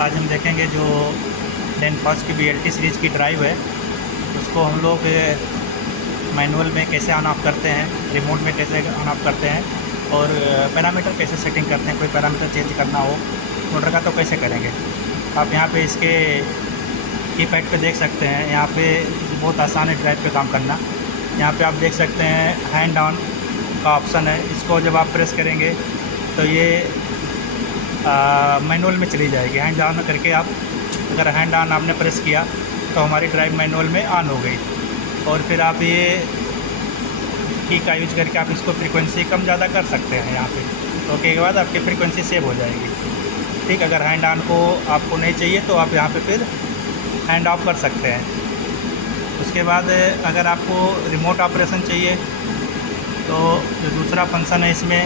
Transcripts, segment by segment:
आज हम देखेंगे जो डेनफॉस की BLT सीरीज़ की ड्राइव है उसको हम लोग मैनुअल में कैसे ऑन ऑफ करते हैं, रिमोट में कैसे ऑन ऑफ करते हैं और पैरामीटर कैसे सेटिंग करते हैं। कोई पैरामीटर चेंज करना हो मोटर का तो कैसे करेंगे। आप यहाँ पे इसके कीपैड पे देख सकते हैं। यहाँ पे बहुत आसान है ड्राइव पे काम करना। यहाँ पे आप देख सकते हैं हैंड ऑन का ऑप्शन है। इसको जब आप प्रेस करेंगे तो ये मैनुअल में चली जाएगी। हैंड ऑन करके आप अगर हैंड ऑन आपने प्रेस किया तो हमारी ड्राइव मैनुअल में ऑन हो गई। और फिर आप ये की का यूज करके आप इसको फ्रीक्वेंसी कम ज़्यादा कर सकते हैं। यहाँ पे ओके के बाद आपकी फ्रीक्वेंसी सेव हो जाएगी। ठीक, अगर हैंड ऑन को आपको नहीं चाहिए तो आप यहाँ पे फिर हैंड ऑफ कर सकते हैं। उसके बाद अगर आपको रिमोट ऑपरेशन चाहिए तो जो दूसरा फंक्शन है इसमें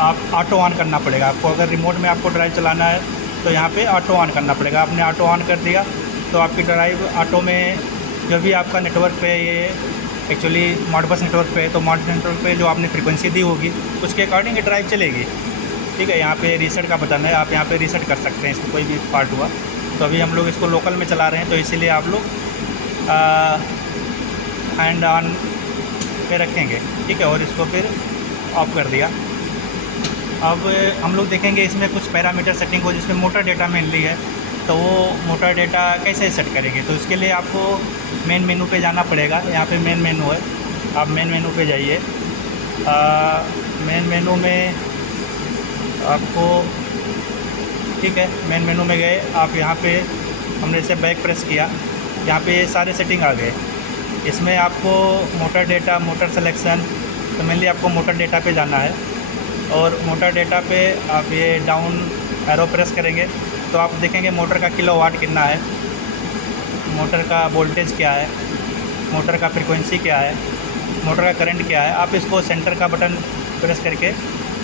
आप ऑटो ऑन करना पड़ेगा आपको। अगर रिमोट में आपको ड्राइव चलाना है तो यहाँ पे ऑटो ऑन करना पड़ेगा। आपने ऑटो ऑन कर दिया तो आपकी ड्राइव ऑटो में जो भी आपका नेटवर्क पे ये एक्चुअली मॉडबस नेटवर्क पे है तो मॉडबस नेटवर्क पे जो आपने फ्रीक्वेंसी दी होगी उसके अकॉर्डिंग ये ड्राइव चलेगी। ठीक है, यहाँ पे रीसेट का बटन है, आप यहाँ पे रीसेट कर सकते हैं इसको कोई भी पार्ट हुआ। तो अभी हम लोग इसको लोकल में चला रहे हैं तो इसीलिए आप लोग हैंड ऑन पे रखेंगे। ठीक है, और इसको फिर ऑफ कर दिया। अब हम लोग देखेंगे इसमें कुछ पैरामीटर सेटिंग हो जिसमें मोटर डेटा मेनली है तो वो मोटर डेटा कैसे सेट करेंगे। तो इसके लिए आपको मेन मेनू पे जाना पड़ेगा। यहाँ पे मेन मेनू है, आप मेन मेनू पे जाइए। मेन मेनू में आपको ठीक है, मेन मेनू में गए आप। यहाँ पे हमने इसे बैक प्रेस किया, यहाँ पे ये सारे सेटिंग आ गए। इसमें आपको मोटर डेटा, मोटर सिलेक्शन, तो मेनली आपको मोटर डेटा पे जाना है। और मोटर डेटा पे आप ये डाउन एरो प्रेस करेंगे तो आप देखेंगे मोटर का किलोवाट कितना है, मोटर का वोल्टेज क्या है, मोटर का फ्रीक्वेंसी क्या है, मोटर का करंट क्या है। आप इसको सेंटर का बटन प्रेस करके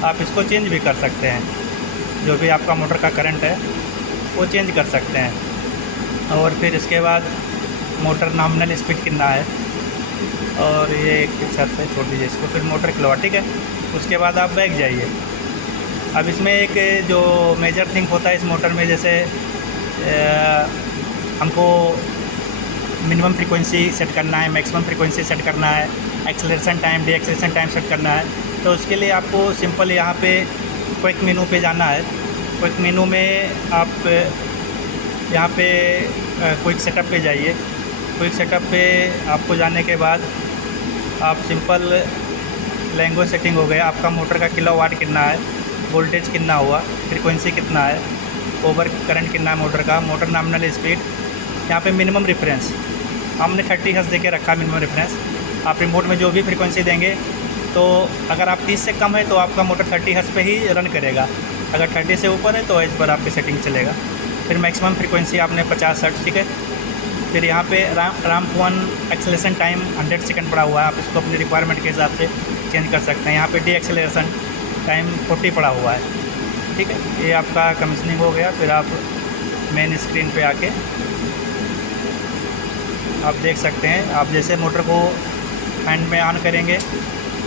आप इसको चेंज भी कर सकते हैं। जो भी आपका मोटर का करंट है वो चेंज कर सकते हैं। और फिर इसके बाद मोटर नॉमिनल स्पीड कितना है और ये एक सर से छोड़ दीजिए इसको। फिर मोटर किलोवाट, ठीक है। उसके बाद आप बैक जाइए। अब इसमें एक जो मेजर थिंग होता है इस मोटर में, जैसे हमको मिनिमम फ्रीक्वेंसी सेट करना है, मैक्सिमम फ्रीक्वेंसी सेट करना है, acceleration time, D acceleration time set करना है। तो उसके लिए आपको सिंपल यहाँ पे क्विक मेनू पे जाना है। क्विक मेनू में आप यहाँ पे क्विक सेटअप पे जाइए। क्विक सेटअप पे आपको जाने के बाद आप सिंपल लैंग्वेज सेटिंग हो गया। आपका मोटर का किलोवाट कितना है, वोल्टेज कितना हुआ, फ्रीक्वेंसी कितना है, ओवर करंट कितना है मोटर का, मोटर नॉमिनल स्पीड। यहाँ पे मिनिमम रेफरेंस हमने 30 हर्ट्ज दे के रखा है मिनिमम रेफरेंस। आप रिमोट में जो भी फ्रीक्वेंसी देंगे तो अगर आप 30 से कम है तो आपका मोटर 30 हर्ट्ज पे ही रन करेगा। अगर 30 से ऊपर है तो एज पर आपकी सेटिंग चलेगा। फिर मैक्सिमम फ्रीक्वेंसी आपने 50 हर्ट्ज, ठीक है। फिर यहाँ पे रैंप 1 एक्सेलरेशन टाइम 100 सेकंड पड़ा हुआ है, आप इसको अपनी रिक्वायरमेंट के हिसाब से चेंज कर सकते हैं। यहाँ पे डी एक्सेलरेशन टाइम 40 पड़ा हुआ है, ठीक है। ये आपका कमीशनिंग हो गया। फिर आप मेन स्क्रीन पे आके आप देख सकते हैं। आप जैसे मोटर को हैंड में ऑन करेंगे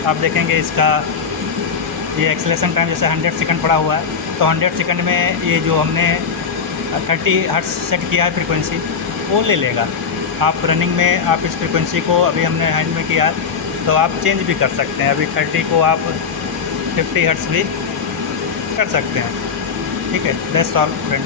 आप देखेंगे इसका ये एक्सेलरेशन टाइम जैसे 100 सेकंड पड़ा हुआ है तो 100 सेकंड में ये जो हमने 30 हर्ट्ज सेट किया है फ्रीक्वेंसी वो ले लेगा। आप रनिंग में आप इस फ्रीक्वेंसी को अभी हमने हैंड में किया है तो आप चेंज भी कर सकते हैं। अभी 30 को आप 50 हर्ट्ज भी कर सकते हैं, ठीक है। That's all friend.